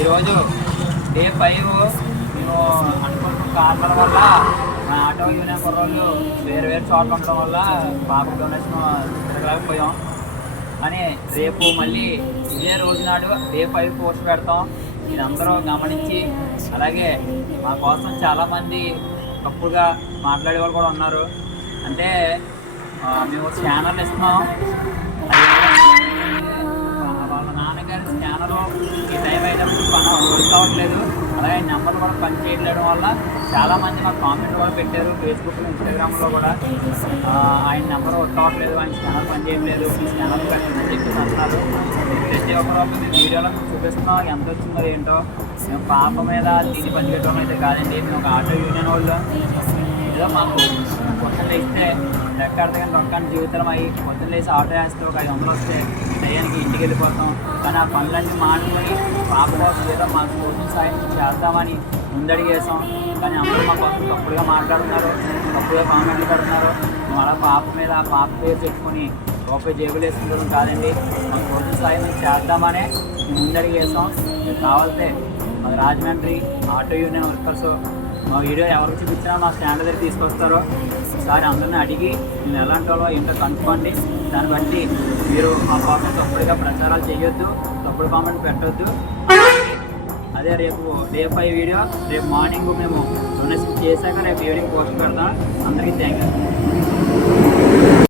ఈరోజు డే 5 మేము అనుకున్న కారణాల వల్ల మా ఆటో యూనియన్ కుర్రోళ్ళు వేరు చోట్ల ఉండడం వల్ల పాప డొనేషన్ తిరగలేకపోయాం. కానీ రేపు మళ్ళీ ఇదే రోజు నాడు డే 5 పోస్ట్ పెడతాం. ఇది అందరూ గమనించి, అలాగే మా కోసం చాలామంది తప్పుగా మాట్లాడే వాళ్ళు కూడా ఉన్నారు. అంటే మేము స్కానర్లు ఇస్తున్నాం, వాళ్ళ నాన్నగారి స్కానరు ఈ టైం అయితే వర్క్ అవ్వట్లేదు, అలాగే నెంబర్లు కూడా పని చేయడం వల్ల చాలామంది మాకు కామెంట్ కూడా పెట్టారు ఫేస్బుక్లో, ఇన్స్టాగ్రామ్లో కూడా. ఆయన నెంబర్ వర్క్ అవ్వట్లేదు, ఆయన స్కానర్ పని చేయట్లేదు, ఈ స్కానర్ పెట్టండి చెప్పేసి అంటున్నారు. ప్రతి ఒక్కరు మేము వీడియోలో చూపిస్తున్నాం ఎంత వచ్చిందో ఏంటో. మేము పాప మీద దీన్ని పనిచేయడం అయితే కాదండి. మేము ఒక ఆటో యూనియన్ వాళ్ళు ఏదో మాకు పొద్దున్న ఇస్తే లెక్క అర్థం రొక్కాన్ని జీవితం అయ్యి పొద్దున్న లేసి ఆటో వేస్తే ఒక 500 వస్తే టయానికి ఇంటికి వెళ్ళిపోతాం. కానీ ఆ పనులన్నీ మానుకొని పాప కోసం ఏదో మాకు కోసం సాయం చేద్దామని ముందడిగేసాం. కానీ అందరూ మా కోసం తప్పుడుగా మాట్లాడుతున్నారు, తప్పుడుగా కామెంట్లు పెడుతున్నారు. మేము అలా పాప మీద ఆ పాప పేరు చెప్పుకొని రూపాయి జేబులు వేసుకుంటాం కాదండి. మాకు కోసం సాయం మేము చేద్దామనే మేము ముందడిగేసాం. మీకు కావాలితే మాకు రాజమండ్రి ఆటో యూనియన్ వర్కర్స్ మా వీడియో ఎవరికి చూపించినా మా స్టాండ్ దగ్గర తీసుకొస్తారో ఒకసారి అందరినీ అడిగి మేము ఎలాంటి వాళ్ళో ఏంటో కనుక్కోండి. దాన్ని బట్టి మీరు మా కోసం తప్పుడుగా ప్రచారాలు చేయొద్దు, తప్పుడు కామెంట్ పెట్టొద్దు. అదే రేపు డే 5 వీడియో రేపు మార్నింగ్ మేము డొనేషన్ చేశాక రేపు ఈవినింగ్ పోస్ట్ పెడతాం. అందరికీ థ్యాంక్ యూ.